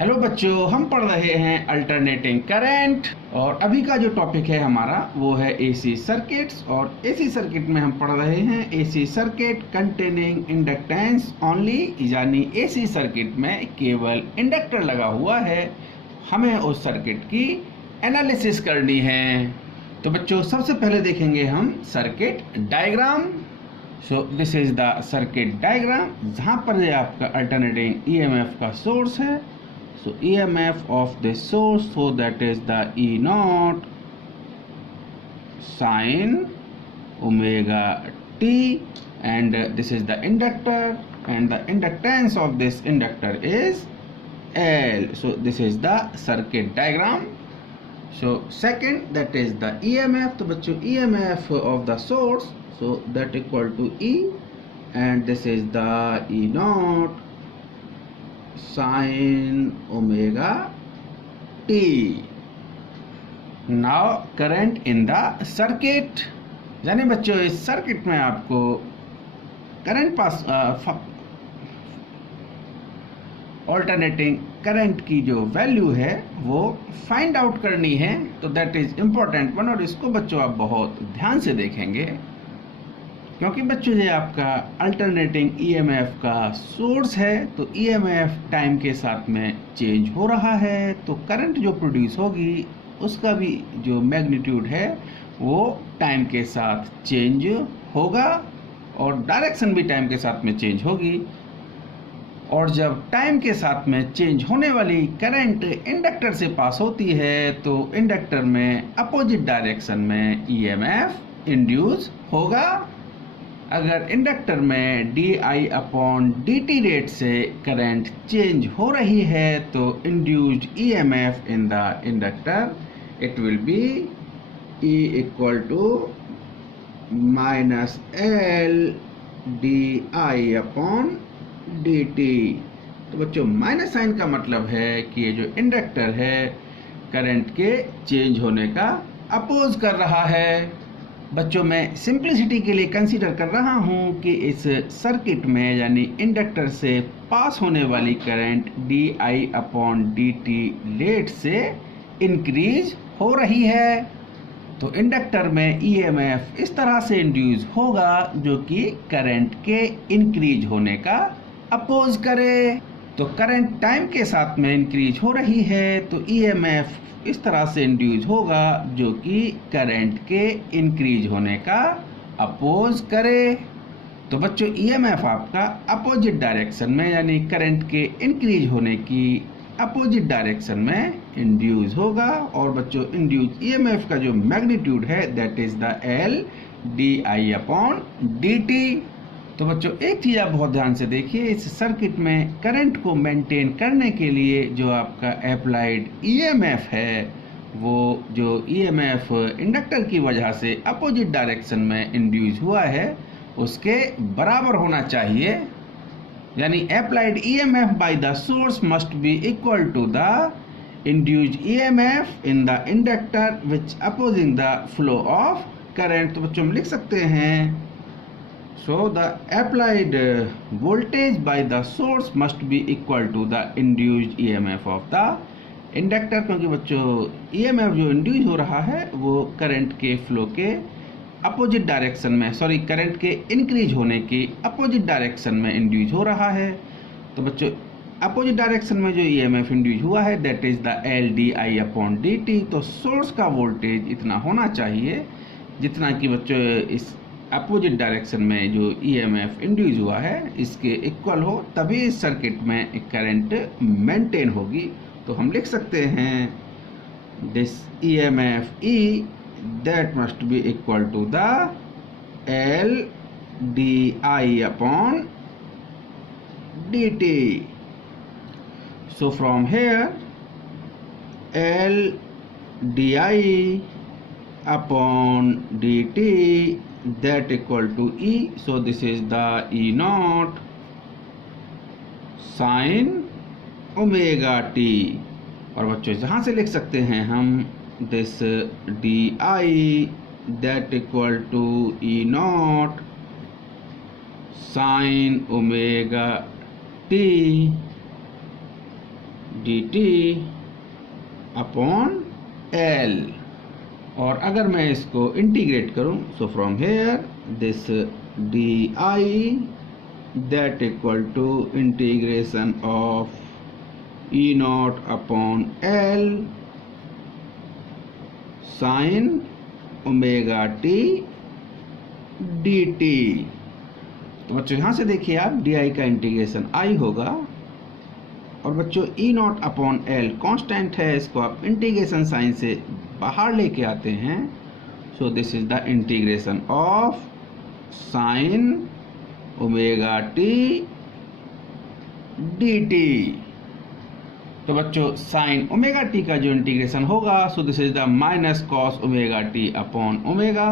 Hello बच्चों, हम पढ़ रहे हैं अल्टरनेटिंग करंट और अभी का जो टॉपिक है हमारा वो है एसी सर्किट्स। और एसी सर्किट में हम पढ़ रहे हैं AC circuit containing inductance only, यानी एसी सर्किट में केवल इंडक्टर लगा हुआ है, हमें उस सर्किट की एनालिसिस करनी है। तो बच्चों सबसे पहले देखेंगे हम circuit diagram. So this is the circuit diagram, जहाँ पर ये आपका अल्टरनेटिंग ईएमएफ का सोर्स है। So EMF of this source, so that is the E naught sine omega t, and this is the inductor, and the inductance of this inductor is L. So this is the circuit diagram. So second, that is the EMF. तो बच्चों EMF of the source, so that equal to E, and this is the E naught sin omega t. Now current in the circuit, यानी बच्चों इस circuit में आपको current pass alternating current की जो value है वो फाइंड आउट करनी है। तो दैट इज इम्पोर्टेंट वन, और इसको बच्चों आप बहुत ध्यान से देखेंगे, क्योंकि बच्चों ये आपका अल्टरनेटिंग ईएमएफ का सोर्स है। तो ईएमएफ टाइम के साथ में चेंज हो रहा है, तो करंट जो प्रोड्यूस होगी उसका भी जो मैग्नीट्यूड है वो टाइम के साथ चेंज होगा, और डायरेक्शन भी टाइम के साथ में चेंज होगी। और जब टाइम के साथ में चेंज होने वाली करंट इंडक्टर से पास होती है तो इंडक्टर में अपोजिट डायरेक्शन में ईएमएफ इंड्यूस होगा। अगर इंडक्टर में di/dt रेट से करंट चेंज हो रही है तो induced EMF in the inductor it will be E equal to -L di/dt। तो बच्चों माइनस साइन का मतलब है कि ये जो इंडक्टर है करंट के चेंज होने का अपोज कर रहा है। बच्चों मैं सिंप्लिसिटी के लिए कंसीडर कर रहा हूँ कि इस सर्किट में यानी इंडक्टर से पास होने वाली करंट di/dt रेट से इंक्रीज हो रही है। तो इंडक्टर में ईएमएफ इस तरह से इंड्यूस होगा जो कि करंट के इंक्रीज होने का अपोज करे। तो करंट टाइम के साथ में इंक्रीज हो रही है तो ईएमएफ इस तरह से इंड्यूस होगा जो कि करंट के इंक्रीज होने का अपोज करे। तो बच्चों ईएमएफ आपका अपोजिट डायरेक्शन में यानी करंट के इंक्रीज होने की अपोजिट डायरेक्शन में इंड्यूस होगा। और बच्चों इंड्यूस ईएमएफ का जो मैग्नीट्यूड है that is the L di/dt। तो बच्चों एक चीज़ आप बहुत ध्यान से देखिए, इस सर्किट में करंट को मेंटेन करने के लिए जो आपका अप्लाइड ईएमएफ है वो जो ईएमएफ इंडक्टर की वजह से अपोजिट डायरेक्शन में इंड्यूस हुआ है उसके बराबर होना चाहिए। यानी applied EMF by the source must be equal to the induced EMF in the inductor which opposing the flow of current. तो बच्चों हम लिख सकते हैं so the applied voltage by the source must be equal to the induced EMF of the inductor, क्योंकि बच्चों EMF जो induce हो रहा है वो करंट के फ्लो के अपोजिट डायरेक्शन में करंट के इंक्रीज होने की अपोजिट डायरेक्शन में इंड्यूस हो रहा है। तो बच्चों अपोजिट डायरेक्शन में जो EMF इंड्यूस हुआ है that is the L di/dt। तो सोर्स का वोल्टेज इतना होना चाहिए जितना कि बच्चों इस अपोजिट डायरेक्शन में जो ईएमएफ इंड्यूस हुआ है इसके इक्वल हो, तभी इस सर्किट में करंट मेंटेन होगी। तो हम लिख सकते हैं this EMF E that must be equal to the L di/dt। So from here L di/dt that equal to E, so this is the E naught sin omega t। और बच्चों जहाँ से लिख सकते हैं हम this di that equal to E naught sin omega t dt upon L। और अगर मैं इसको इंटीग्रेट करूं, सो from here this di that equal to integration of E naught upon L sin omega t dt। तो बच्चों यहां से देखिए आप di का इंटीग्रेशन i होगा, और बच्चों E not upon L constant है, इसको आप इंटीग्रेशन साइन से बाहर लेके आते हैं। सो this is the integration of sine omega t dt। तो बच्चों साइन ओमेगा t का जो इंटीग्रेशन होगा, so this is the minus cos omega t upon omega.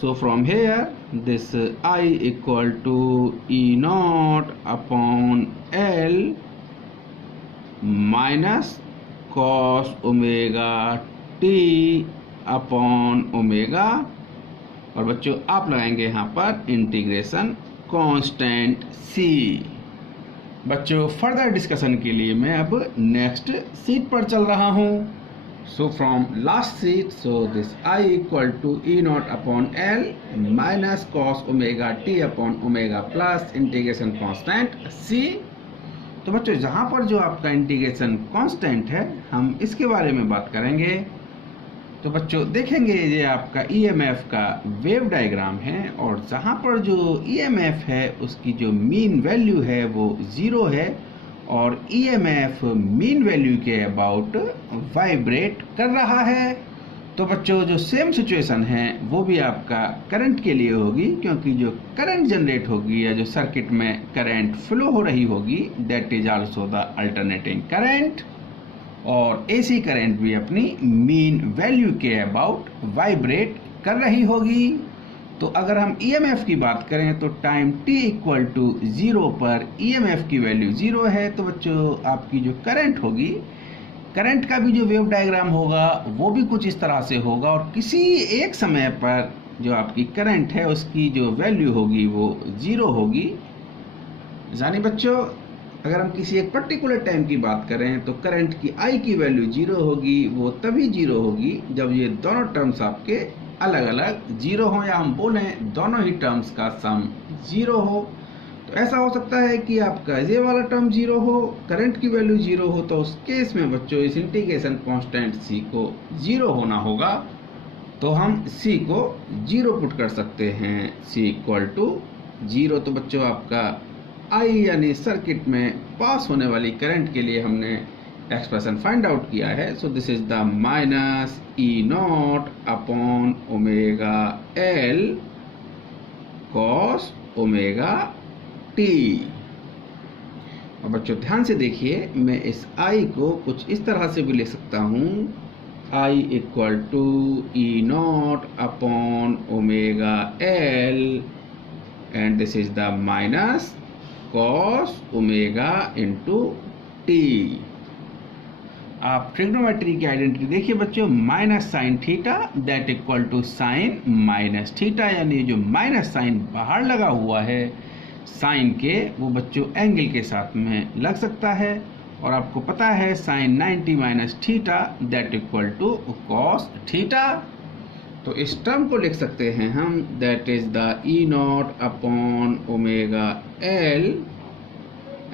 So from here this I equal to E not upon L minus cos omega t upon omega. और बच्चों आप लगाएंगे यहाँ पर integration constant c। बच्चों further discussion के लिए मैं अब नेक्स्ट सीट पर चल रहा हूँ। So from last seat, so this I equal to E not upon L minus cos omega t upon omega plus integration constant c। तो बच्चों जहाँ पर जो आपका इंटीग्रेशन कांस्टेंट है, हम इसके बारे में बात करेंगे। तो बच्चों देखेंगे ये आपका EMF का वेव डायग्राम है, और जहाँ पर जो EMF है उसकी जो मीन वैल्यू है वो 0 है, और EMF मीन वैल्यू के अबाउट वाइब्रेट कर रहा है। तो बच्चों जो सेम सिचुएशन है वो भी आपका करंट के लिए होगी, क्योंकि जो करंट जनरेट होगी या जो सर्किट में करंट फ्लो हो रही होगी, that is also the alternating current. और AC करंट भी अपनी मीन वैल्यू के अबाउट वाइब्रेट कर रही होगी। तो अगर हम EMF की बात करें तो टाइम t इक्वल टू 0 पर EMF की वैल्यू 0 है। तो बच्चों आपकी जो करंट होगी, करंट का भी जो वेव डायग्राम होगा वो भी कुछ इस तरह से होगा, और किसी एक समय पर जो आपकी करंट है उसकी जो वैल्यू होगी वो 0 होगी। यानी बच्चों अगर हम किसी एक पर्टिकुलर टाइम की बात करें तो करंट की I की वैल्यू 0 होगी, वो तभी 0 होगी जब ये दोनों टर्म्स आपके अलग अलग 0 हो, या हम बोलें दोनों ही टर्म्स का सम 0 हो। तो ऐसा हो सकता है कि आपका ये वाला टर्म 0 हो, करंट की वैल्यू 0 हो, तो उस केस में बच्चों इस इंटीग्रेशन कांस्टेंट c को 0 होना होगा। तो हम c को 0 पुट कर सकते हैं, c इक्वल टू 0। तो बच्चों आपका I यानी सर्किट में पास होने वाली करंट के लिए हमने एक्सप्रेशन फाइंड आउट किया है। So this is the minus E not upon omega L cos omega t। और बच्चों ध्यान से देखिए, मैं इस I को कुछ इस तरह से भी लिख सकता हूँ, I equal to E not upon omega L and this is the minus cos omega into t। आप ट्रिग्नोमेट्री की आइडेंटिटी देखिए बच्चों, minus sine theta that equal to sine minus theta, यानी जो माइनस साइन बाहर लगा हुआ है साइन के, वो बच्चों एंगल के साथ में लग सकता है। और आपको पता है sine 90 minus theta that equal to cos theta. तो इस टर्म को लिख सकते हैं हम, that is the E not upon omega L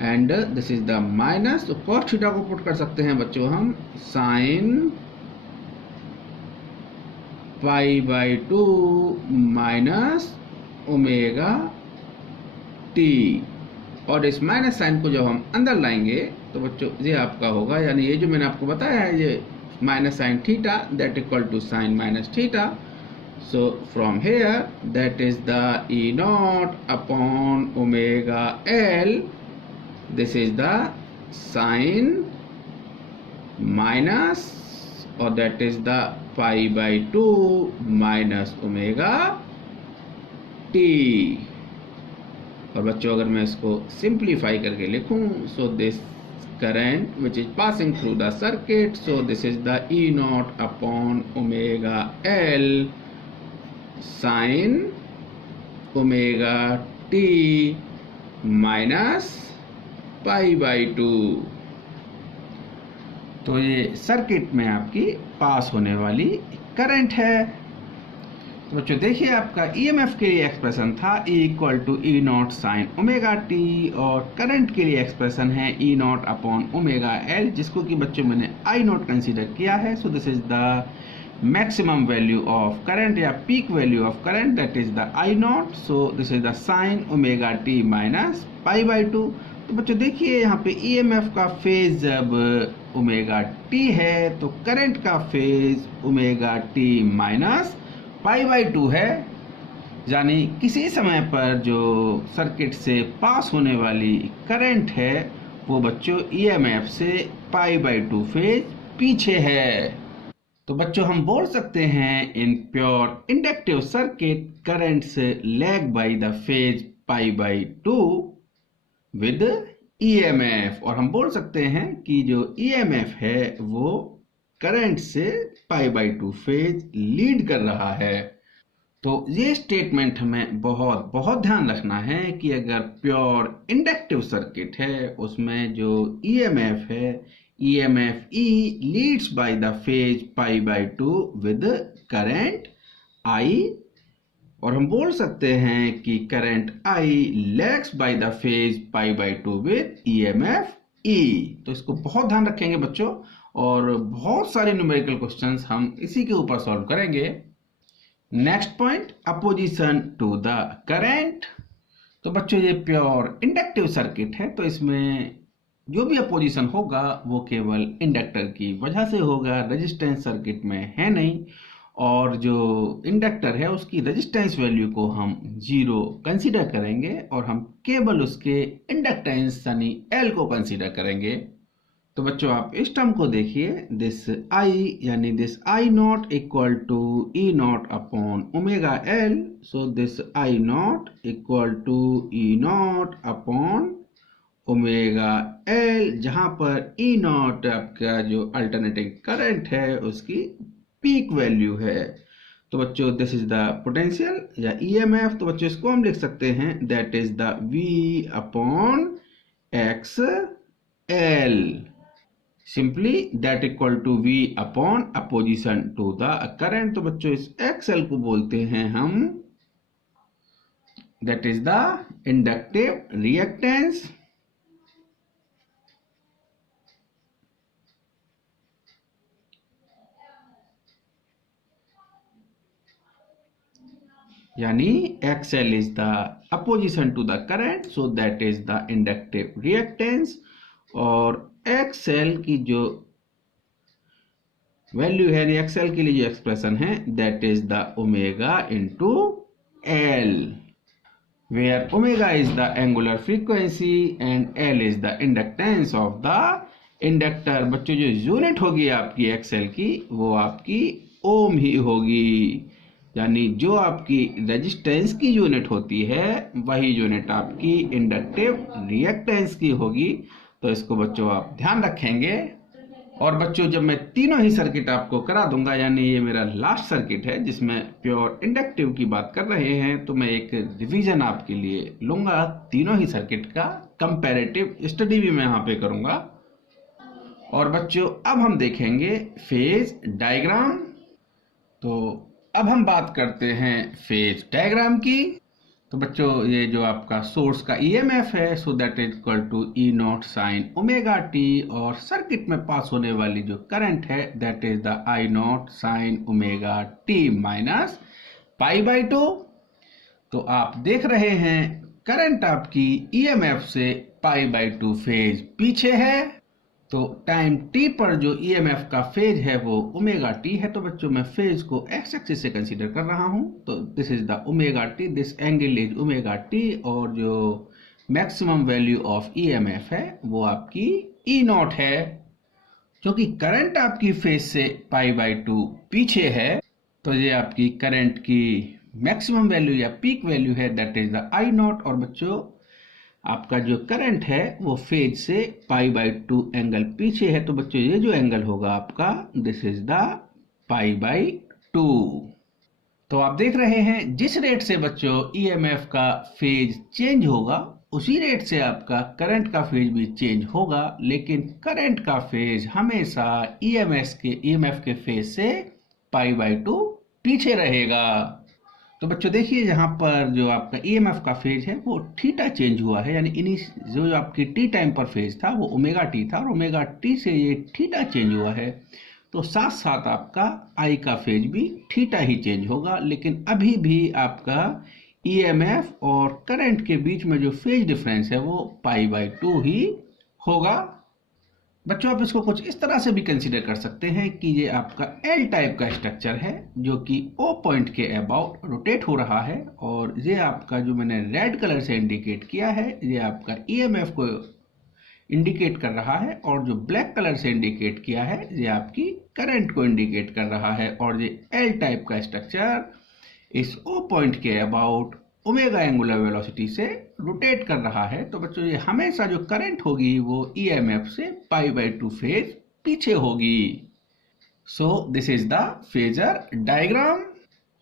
and this is the minus, तो कॉस थीटा को पुट कर सकते हैं बच्चों हम sine pi by 2 minus omega t। और इस माइनस साइन को जब हम अंदर लाएंगे तो बच्चों ये आपका होगा, यानी ये जो मैंने आपको बताया है, ये minus sin theta that equal to sin minus theta. So from here that is the E naught upon omega L. This is the sin minus, or that is the pi by 2 minus omega t। और बच्चों अगर मैं इसको simplify करके लिखूं, so this current which is passing through the circuit, so this is the E naught upon omega L sin omega t minus pi by 2। तो ये circuit में आपकी पास होने वाली करंट है। तो बच्चों देखिए, आपका ईएमएफ के लिए एक्सप्रेशन था E equal to E not sine omega T, और करंट के लिए एक्सप्रेशन है E not upon omega L, जिसको कि बच्चों मैंने आई नॉट कंसीडर किया है। So this is the maximum value of current या peak value of current, that is the I not. So this is the sine omega T minus pi by two. तो बच्चों देखिए, यहाँ पे EMF का phase जब ओमेगा टी है तो करंट का phase omega T minus pi by to है, यानी किसी समय पर जो सर्किट से पास होने वाली करंट है वो बच्चों ईएमएफ से पाई बाई टू फेज पीछे है। तो बच्चों हम बोल सकते हैं in pure inductive circuit current से lag by the phase pi by two with EMF, और हम बोल सकते हैं कि जो ईएमएफ है वो करंट से पाई बाई टू फेज लीड कर रहा है। तो ये स्टेटमेंट हमें बहुत बहुत ध्यान रखना है कि अगर प्योर इंडक्टिव सर्किट है उसमें जो ईएमएफ है, EMF E leads by the phase pi by two with current I, और हम बोल सकते हैं कि current I lags by the phase pi by two with EMF E. तो इसको बहुत ध्यान रखेंगे बच्चों, और बहुत सारे न्यूमेरिकल क्वेश्चंस हम इसी के ऊपर सॉल्व करेंगे। Next point, opposition to the current. तो बच्चों ये प्योर इंडक्टिव सर्किट है, तो इसमें जो भी अपोजिशन होगा वो केवल इंडक्टर की वजह से होगा, रेजिस्टेंस सर्किट में है नहीं। और जो इंडक्टर है उसकी रेजिस्टेंस वैल्यू को हम 0 कंसीडर करेंगे, और हम केवल उसके इंडक्टेंस यानी L को कंसीडर करेंगे। तो बच्चों आप इस टर्म को देखिए, दिस आई यानी this I naught equal to E naught upon omega L. So this I naught equal to E naught upon omega L, जहां पर ई नॉट आपका जो अल्टरनेटिंग करंट है उसकी पीक वैल्यू है। तो बच्चों दिस इज द पोटेंशियल या ईएमएफ। तो बच्चों इसको हम लिख सकते हैं that is the V upon X L, simply that equal to V upon opposition to the current. तो बच्चों इस एक्सएल को बोलते हैं हम, that is the inductive reactance, यानी XL is the opposition to the current, so that is the inductive reactance। और XL की जो वैल्यू है, XL के लिए जो एक्सप्रेशन है, that is the omega into L, where omega is the angular frequency and L is the inductance of the inductor। बच्चों जो यूनिट होगी आपकी XL की वो आपकी ओम ही होगी, यानी जो आपकी रेजिस्टेंस की यूनिट होती है वही यूनिट आपकी इंडक्टिव रिएक्टेंस की होगी। तो इसको बच्चों आप ध्यान रखेंगे। और बच्चों जब मैं तीनों ही सर्किट आपको करा दूंगा, यानी ये मेरा लास्ट सर्किट है जिसमें प्योर इंडक्टिव की बात कर रहे हैं, तो मैं एक रिवीजन आपके लिए लूंगा तीनों ही सर्किट का, कंपैरेटिव स्टडी भी मैं यहाँ पे करूंगा। और बच्चों अब हम देखेंगे फेज डायग्राम। तो अब हम बात करते हैं फेज डायग्राम की। तो बच्चों ये जो आपका सोर्स का ईएमएफ है, so that is equal to E not sine omega T, और सर्किट में पास होने वाली जो करंट है that is the I naught sine omega T minus pi by two. तो आप देख रहे हैं करंट आपकी ईएमएफ से पाई बाई टू फेज पीछे है। तो टाइम t पर जो ईएमएफ का फेज है वो ओमेगा टी है। तो बच्चों मैं फेज को एक्स एक्सिस से कंसीडर कर रहा हूं, तो this is the omega T, this angle is omega T, और जो मैक्सिमम वैल्यू ऑफ ईएमएफ है वो आपकी ई नॉट है। क्योंकि करंट आपकी फेज से पाई बाई टू पीछे है, तो ये आपकी करंट की मैक्सिमम वैल्यू या पीक वैल्यू है, that is the I not. और बच्चों आपका जो करंट है वो फेज से पाई बाई टू एंगल पीछे है, तो बच्चों ये जो एंगल होगा आपका this is the pi by two. तो आप देख रहे हैं जिस रेट से बच्चों ईएमएफ का फेज चेंज होगा उसी रेट से आपका करंट का फेज भी चेंज होगा, लेकिन करंट का फेज हमेशा ईएमएफ के फेज से π/2 पीछे रहेगा। तो बच्चों देखिए यहाँ पर जो आपका ईएमएफ का फेज है वो थीटा चेंज हुआ है, यानी जो आपकी टी टाइम पर फेज था वो ओमेगा टी था और ओमेगा टी से ये थीटा चेंज हुआ है। तो साथ साथ आपका आई का फेज भी थीटा ही चेंज होगा, लेकिन अभी भी आपका ईएमएफ और करंट के बीच में जो फेज डिफरेंस है वो π/2 ही होगा। बच्चों आप इसको कुछ इस तरह से भी कंसीडर कर सकते हैं कि ये आपका एल टाइप का स्ट्रक्चर है जो कि ओ पॉइंट के अबाउट रोटेट हो रहा है, और ये आपका जो मैंने रेड कलर से इंडिकेट किया है ये आपका ईएमएफ को इंडिकेट कर रहा है, और जो ब्लैक कलर से इंडिकेट किया है ये आपकी करंट को इंडिकेट कर रहा है। और ये एल टाइप का स्ट्रक्चर इस ओ पॉइंट के अबाउट ओमेगा एंगुलर वेलोसिटी से रोटेट कर रहा है। तो बच्चों ये हमेशा जो करंट होगी वो ईएमएफ से π/2 फेज पीछे होगी। So this is the phasor diagram.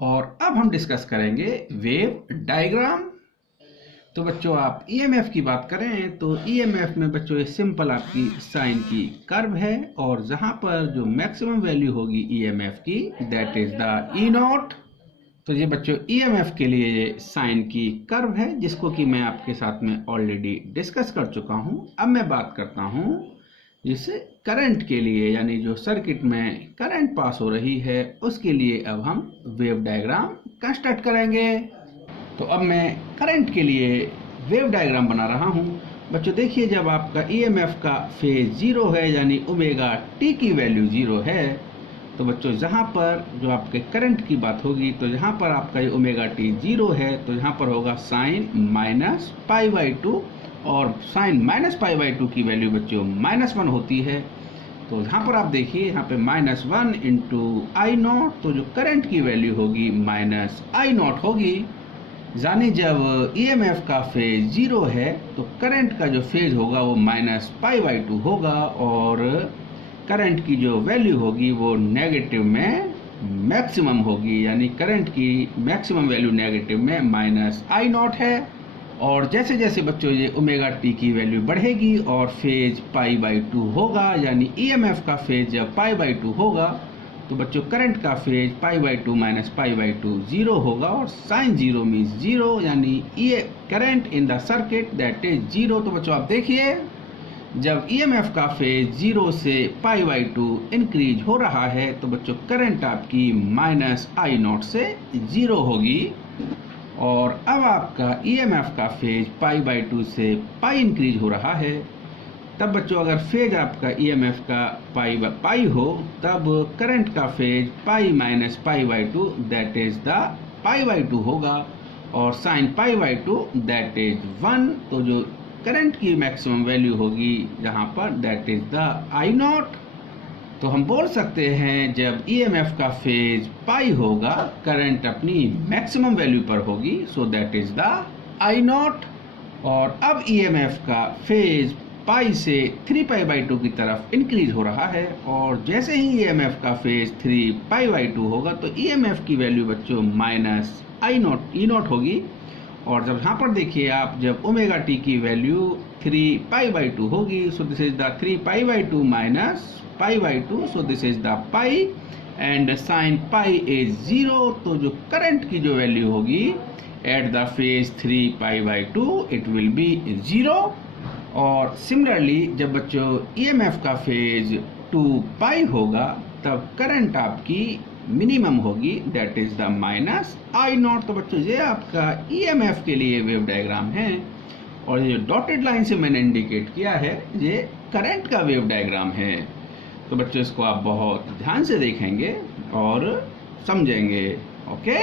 और अब हम डिस्कस करेंगे वेव डायग्राम। तो बच्चों आप ईएमएफ की बात करें तो ईएमएफ में बच्चों ये सिंपल आपकी साइन की कर्व है, और जहां पर जो मैक्सिमम वैल्यू होगी ईएमएफ की that is the E not. तो ये बच्चों ईएमएफ के लिए ये साइन की कर्व है जिसको कि मैं आपके साथ में ऑलरेडी डिस्कस कर चुका हूं। अब मैं बात करता हूं इस करंट के लिए, यानी जो सर्किट में करंट पास हो रही है उसके लिए अब हम वेव डायग्राम कंस्ट्रक्ट करेंगे। तो अब मैं करंट के लिए वेव डायग्राम बना रहा हूं। बच्चों देखिए जब आपका ईएमएफ का फेज 0 है यानी ओमेगा टी की वैल्यू 0 है, तो बच्चों जहाँ पर जो आपके करंट की बात होगी तो यहाँ पर आपका ये ओमेगा टी 0 है तो यहाँ पर होगा साइन -π/2, और साइन -π/2 की वैल्यू बच्चों -1 होती है। तो यहाँ पर आप देखिए यहाँ पे -1 × I0, तो जो करंट की वैल्यू होगी -I0 होगी। यानी जब ईएमएफ का फेज 0 है तो करंट का जो फेज होगा वो -π/2 होगा, और करंट की जो वैल्यू होगी वो नेगेटिव में मैक्सिमम होगी, यानी करंट की मैक्सिमम वैल्यू नेगेटिव में -I0 है। और जैसे जैसे बच्चों ये ओमेगा टी की वैल्यू बढ़ेगी और फेज π/2 होगा, यानी ईएमएफ का फेज जब π/2 होगा तो बच्चों करंट का फेज π/2 - π/2 0 होगा, और साइन 0 मीन्स 0, यानी ये current in the circuit that is 0। तो बच्चों आप देखिए जब ईएमएफ का फेज 0 से π/2 इंक्रीज हो रहा है तो बच्चों करंट आपकी -I0 से 0 होगी। और अब आपका ईएमएफ का फेज π/2 से π इंक्रीज हो रहा है, तब बच्चों अगर फेज आपका ईएमएफ का π हो तब करंट का फेज π - π/2 दैट इज द π/2 होगा, और साइन π/2 दैट इज 1। तो जो करंट की मैक्सिमम वैल्यू होगी जहां पर दैट इज द I0। तो हम बोल सकते हैं जब ईएमएफ का फेज π होगा करंट अपनी मैक्सिमम वैल्यू पर होगी, सो दैट इज द I0। और अब ईएमएफ का फेज π से 3π/2 की तरफ इंक्रीज हो रहा है, और जैसे ही ईएमएफ का फेज 3π/2 होगा तो ईएमएफ की वैल्यू बच्चों -I0 होगी। और जब यहाँ पर देखिए आप जब ओमेगा टी की वैल्यू 3π/2 होगी, so this is the 3π/2 - π/2, so this is the π, and sine π is 0। तो जो करंट की जो वैल्यू होगी at the phase 3π/2 it will be 0। और सिमिलरली जब बच्चों ईएमएफ का फेज 2π होगा तब करंट आपकी मिनिमम होगी दैट इज द -I0। तो बच्चों ये आपका ईएमएफ के लिए वेव डायग्राम है, और ये डॉटेड लाइन से मैंने इंडिकेट किया है ये करंट का वेव डायग्राम है। तो बच्चों इसको आप बहुत ध्यान से देखेंगे और समझेंगे। ओके।